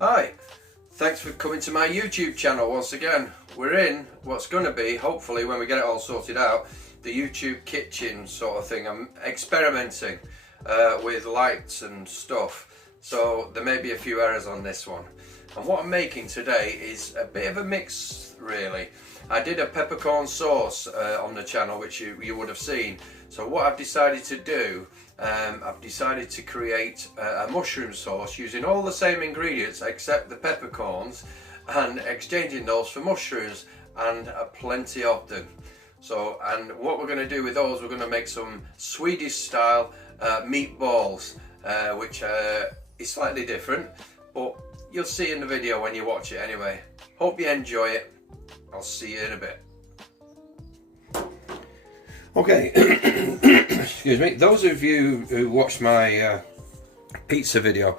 Hi, thanks for coming to my YouTube channel once again. We're in what's going to be, hopefully when we get it all sorted out, the YouTube kitchen sort of thing. I'm experimenting with lights and stuff, so there may be a few errors on this one. And what I'm making today is a bit of a mix really. I did a peppercorn sauce on the channel, which you would have seen. So what I've decided to do, I've decided to create a mushroom sauce using all the same ingredients except the peppercorns, and exchanging those for mushrooms, and plenty of them. So, and what we're going to do with those, we're going to make some Swedish style meatballs, which is slightly different, but you'll see in the video when you watch it anyway. Hope you enjoy it. I'll see you in a bit. Okay, excuse me. Those of you who watched my pizza video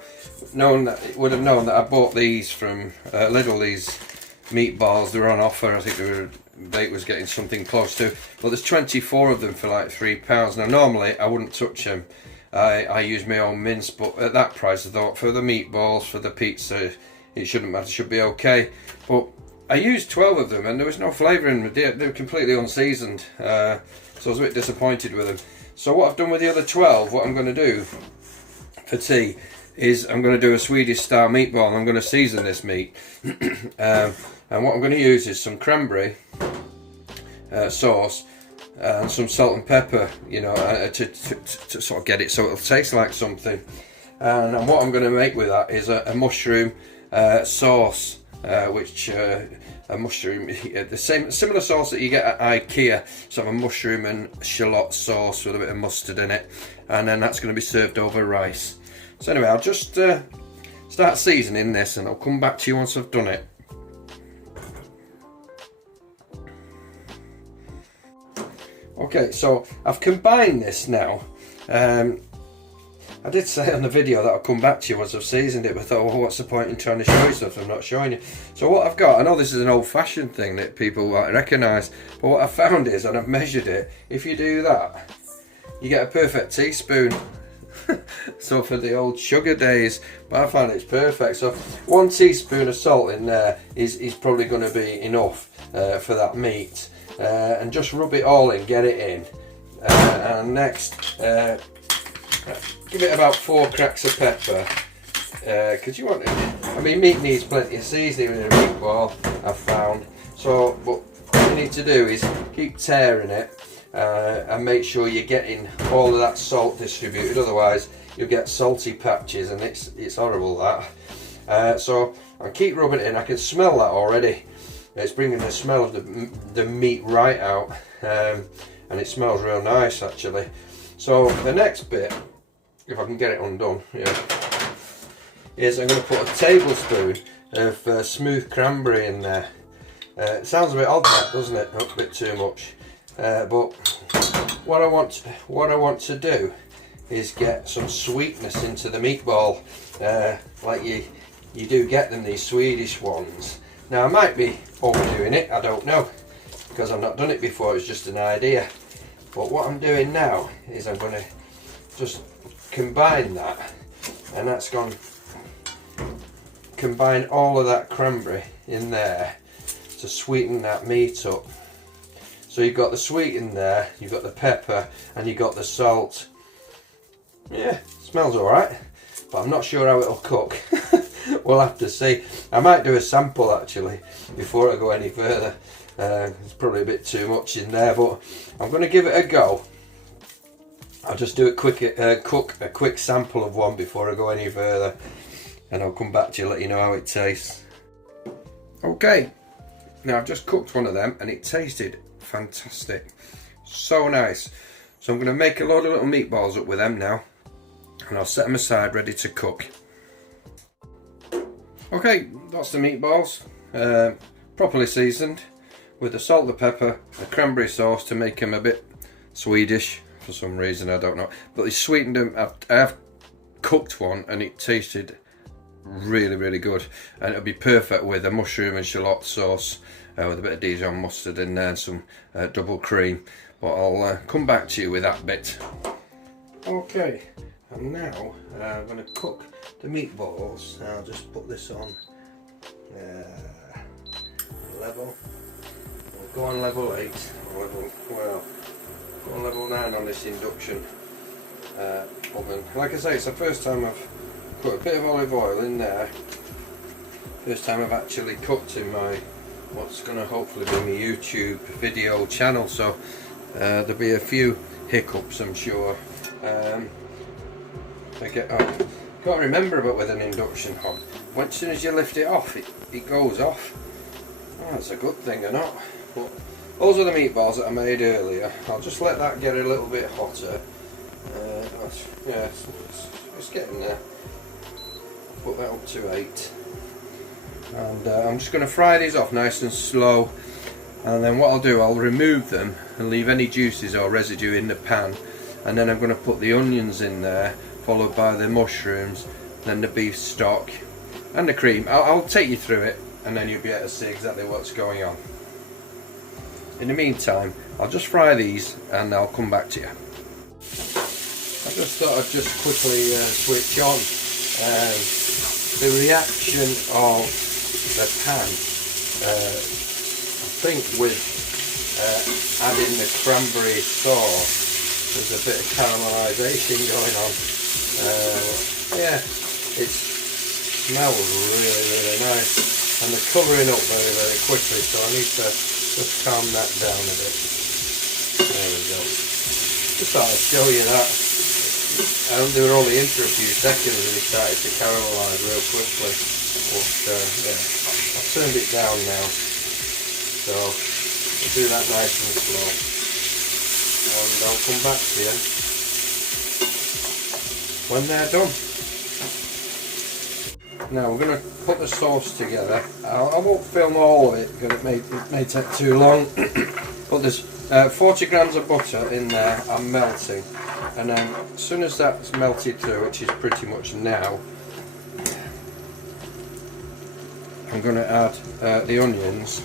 would have known that I bought these from Lidl. These meatballs, they were on offer. I think they was getting something close to. But there's 24 of them for like £3. Now normally I wouldn't touch them. I use my own mince, but at that price I thought for the meatballs, for the pizza, it shouldn't matter. It should be okay. But I used 12 of them and there was no flavour in them. They were completely unseasoned. So I was a bit disappointed with them. So what I've done with the other 12, what I'm going to do for tea is I'm going to do a Swedish style meatball, and I'm going to season this meat. And what I'm going to use is some cranberry sauce and some salt and pepper, you know, to sort of get it so it'll taste like something. And what I'm going to make with that is a mushroom sauce, a mushroom, the similar sauce that you get at IKEA, sort of a mushroom and shallot sauce with a bit of mustard in it, and then that's going to be served over rice. So anyway, I'll just start seasoning this, and I'll come back to you once I've done it. Okay, so I've combined this now. I did say on the video that I'll come back to you once I've seasoned it, but I thought, well, what's the point in trying to show you stuff I'm not showing you? So what I've got, I know this is an old-fashioned thing that people won't recognise, but what I've found is, and I've measured it, if you do that, you get a perfect teaspoon. So for the old sugar days, but I find it's perfect. So 1 teaspoon of salt in there is probably going to be enough for that meat. And just rub it all in, get it in. And next, give it about 4 cracks of pepper, because you want it. I mean, meat needs plenty of seasoning in a meatball, I've found. So, but what you need to do is keep tearing it and make sure you're getting all of that salt distributed. Otherwise, you'll get salty patches, and it's horrible that. So I keep rubbing it in. I can smell that already. It's bringing the smell of the meat right out, and it smells real nice actually. So the next bit, if I can get it undone, yeah, is I'm going to put a tablespoon of smooth cranberry in there. It sounds a bit odd, that, doesn't it? Not a bit too much. But what I want to do is get some sweetness into the meatball, like you do get them, these Swedish ones. Now I might be overdoing it, I don't know, because I've not done it before. It's just an idea. But what I'm doing now is I'm going to just combine that, and that's going to combine all of that cranberry in there to sweeten that meat up. So you've got the sweet in there, you've got the pepper, and you've got the salt. Yeah, smells alright, but I'm not sure how it'll cook. We'll have to see. I might do a sample actually before I go any further. It's probably a bit too much in there, but I'm going to give it a go. I'll just do cook a quick sample of one before I go any further, and I'll come back to you, let you know how it tastes. Okay, now I've just cooked one of them and it tasted fantastic, so nice. So I'm going to make a load of little meatballs up with them now, and I'll set them aside ready to cook. Okay, that's the meatballs, properly seasoned with the salt, the pepper, the cranberry sauce to make them a bit Swedish for some reason, I don't know. But they sweetened them. I have cooked one and it tasted really, really good, and it'll be perfect with a mushroom and shallot sauce with a bit of Dijon mustard in there and some double cream. But I'll come back to you with that bit. Okay, And now I'm going to cook the meatballs. I'll just put this on level. We'll go on level 8, or go on level 9 on this induction oven. Like I say, it's the first time I've put a bit of olive oil in there. First time I've actually cooked in my, what's going to hopefully be my YouTube video channel, so there'll be a few hiccups, I'm sure. Got to remember about with an induction hob, as soon as you lift it off, it goes off. Oh, that's a good thing or not. But those are the meatballs that I made earlier. I'll just let that get a little bit hotter. Yeah, it's getting there. Put that up to 8. And I'm just going to fry these off nice and slow, and then what I'll do, I'll remove them and leave any juices or residue in the pan, and then I'm going to put the onions in there, followed by the mushrooms, then the beef stock and the cream. I'll take you through it, and then you'll be able to see exactly what's going on. In the meantime, I'll just fry these and I'll come back to you. I just thought I'd just quickly switch on the reaction of the pan. I think with adding the cranberry sauce, there's a bit of caramelisation going on. Yeah, it smells really nice, and they're colouring up very quickly, so I need to just calm that down a bit. There we go. Just thought I'd show you that. They were only in for a few seconds and they started to caramelise real quickly. But yeah, I've turned it down now, so I'll do that nice and slow, and I'll come back to you when they're done. Now we're going to put the sauce together. I won't film all of it because it may take too long. But there's 40 grams of butter in there. I'm melting, and then as soon as that's melted through, which is pretty much now, I'm going to add the onions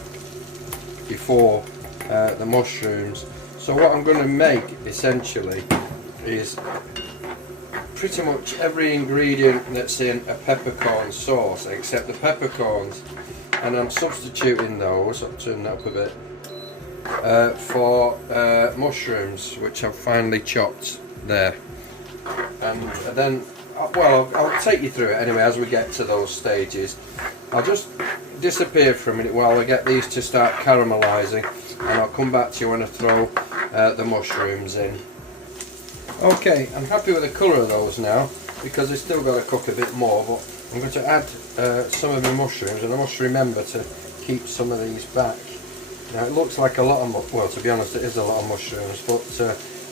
before the mushrooms. So what I'm going to make essentially is pretty much every ingredient that's in a peppercorn sauce except the peppercorns, and I'm substituting those, I'll turn that up a bit, for mushrooms, which I've finely chopped there. And then, well, I'll take you through it anyway as we get to those stages. I'll just disappear for a minute while I get these to start caramelising, and I'll come back to you when I throw the mushrooms in. Okay, I'm happy with the colour of those now, because they've still got to cook a bit more, but I'm going to add some of the mushrooms, and I must remember to keep some of these back. Now it looks like a lot of, well, to be honest, it is a lot of mushrooms, but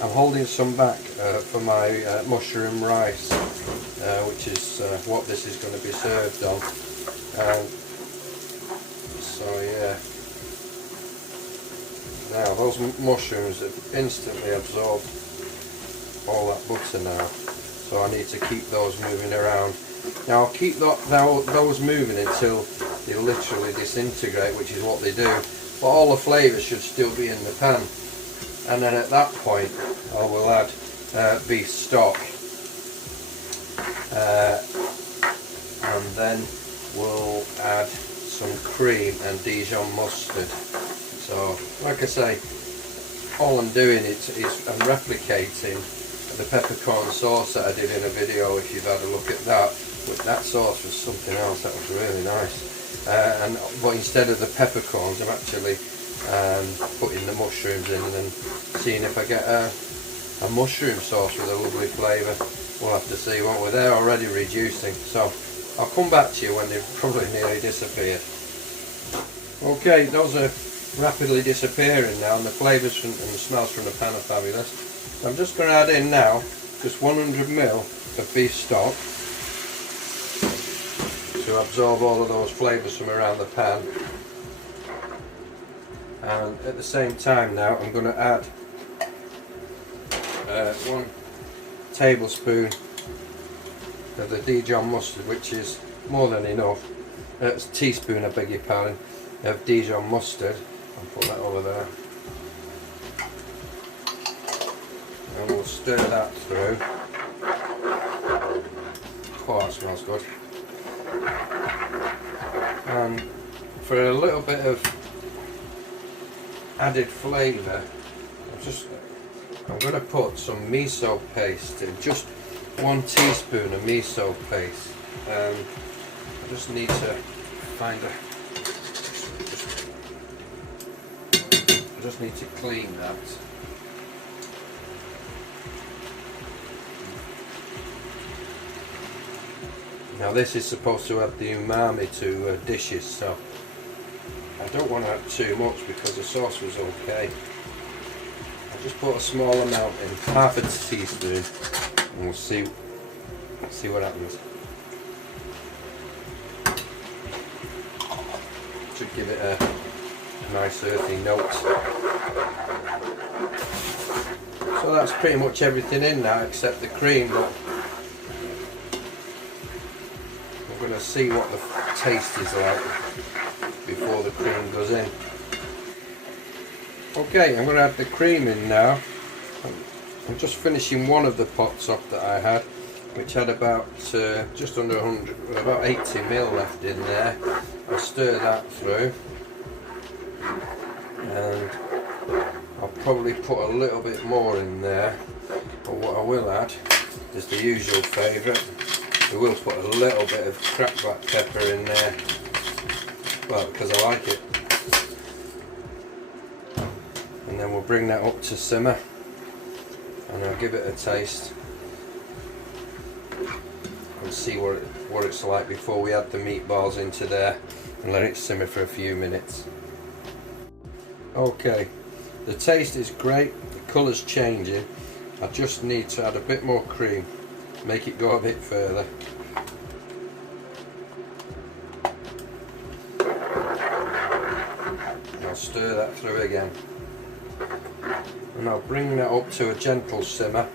I'm holding some back for my mushroom rice, which is what this is going to be served on. So yeah, now those mushrooms have instantly absorbed all that butter now, so I need to keep those moving around. Now I'll keep those moving until they literally disintegrate, which is what they do, but all the flavour should still be in the pan. And then at that point I will add beef stock, and then we'll add some cream and Dijon mustard. So like I say, all I'm doing is I'm replicating the peppercorn sauce that I did in a video, if you've had a look at that. But that sauce was something else, that was really nice. But instead of the peppercorns, I'm actually putting the mushrooms in and then seeing if I get a mushroom sauce with a lovely flavour. We'll have to see, won't we? They're already reducing, so I'll come back to you when they've probably nearly disappeared. Okay, those are rapidly disappearing now, and the flavours and the smells from the pan are fabulous. I'm just going to add in now just 100ml of beef stock to absorb all of those flavours from around the pan. And at the same time now I'm going to add 1 tablespoon of the Dijon mustard, which is more than enough. It's a teaspoon, I beg your pardon, of Dijon mustard. I'll put that over there. And we'll stir that through. Oh, that smells good. And for a little bit of added flavour, I'm going to put some miso paste in, just 1 teaspoon of miso paste. I just need to find I just need to clean that. Now this is supposed to add the umami to dishes, so I don't want to add too much because the sauce was okay. I just put a small amount in, half a teaspoon, and we'll see what happens. Should give it a nice earthy note. So that's pretty much everything in now except the cream, but we're going to see what the taste is like before the cream goes in. Okay, I'm going to add the cream in now. I'm just finishing one of the pots off that I had, which had about just under 100, about 80ml left in there. I'll stir that through, and I'll probably put a little bit more in there, but what I will add is the usual favourite. We will put a little bit of cracked black pepper in there, well, because I like it. And then we'll bring that up to simmer, and I'll give it a taste and see what it's like before we add the meatballs into there and let it simmer for a few minutes. Okay, the taste is great, the colour's changing. I just need to add a bit more cream, make it go a bit further. I'll stir that through again, and I'll bring that up to a gentle simmer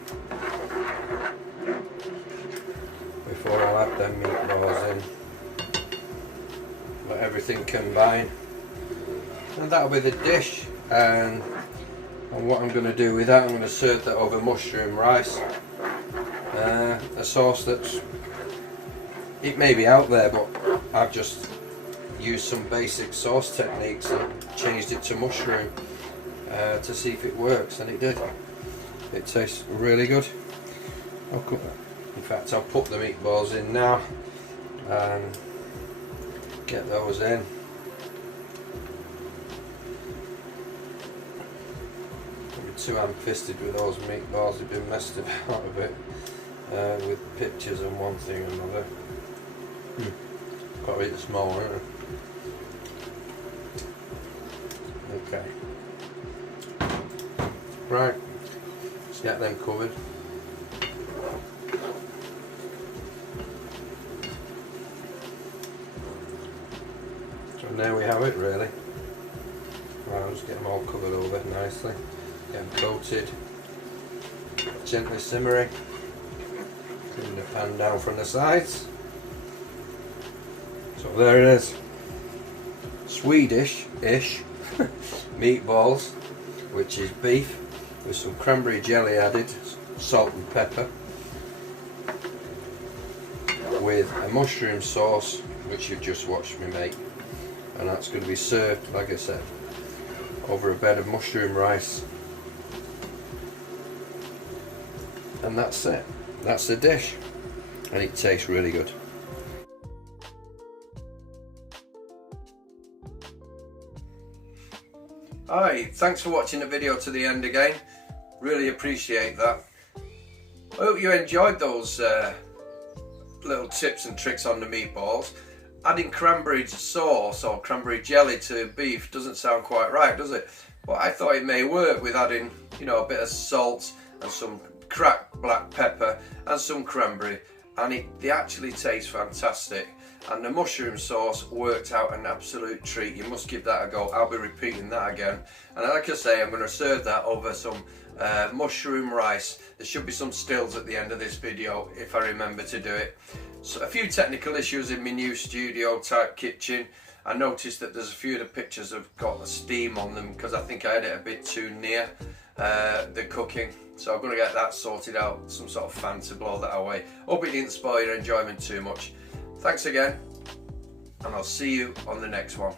before I'll add them meatballs in. Let everything combine, and that'll be the dish. And what I'm going to do with that, I'm going to serve that over mushroom rice. A sauce it may be out there, but I've just used some basic sauce techniques and changed it to mushroom to see if it works, and it did. It tastes really good. In fact, I'll put the meatballs in now and get those in. Don't be too ham-fisted with those meatballs, they've been messed about a bit with pictures and one thing and another. Quite a bit small, isn't it? Okay. Right, let's get them covered. So there we have it, really. Right, I'll just get them all covered over nicely. Get them coated. Gently simmering. Clean the pan down from the sides. So there it is. Swedish-ish meatballs, which is beef with some cranberry jelly added, salt and pepper, with a mushroom sauce which you've just watched me make, and that's going to be served, like I said, over a bed of mushroom rice, and that's it. That's the dish, and it tastes really good. Hi, thanks for watching the video to the end again. Really appreciate that. I hope you enjoyed those little tips and tricks on the meatballs. Adding cranberry sauce or cranberry jelly to beef doesn't sound quite right, does it? But I thought it may work with adding, you know, a bit of salt and some cracked black pepper and some cranberry, and they actually taste fantastic. And the mushroom sauce worked out an absolute treat. You must give that a go. I'll be repeating that again. And like I say, I'm going to serve that over some mushroom rice. There should be some stills at the end of this video if I remember to do it. So a few technical issues in my new studio type kitchen. I noticed that there's a few of the pictures have got the steam on them because I think I had it a bit too near. the cooking. So I'm going to get that sorted out, some sort of fan to blow that away. Hope it didn't spoil your enjoyment too much. Thanks again, and I'll see you on the next one.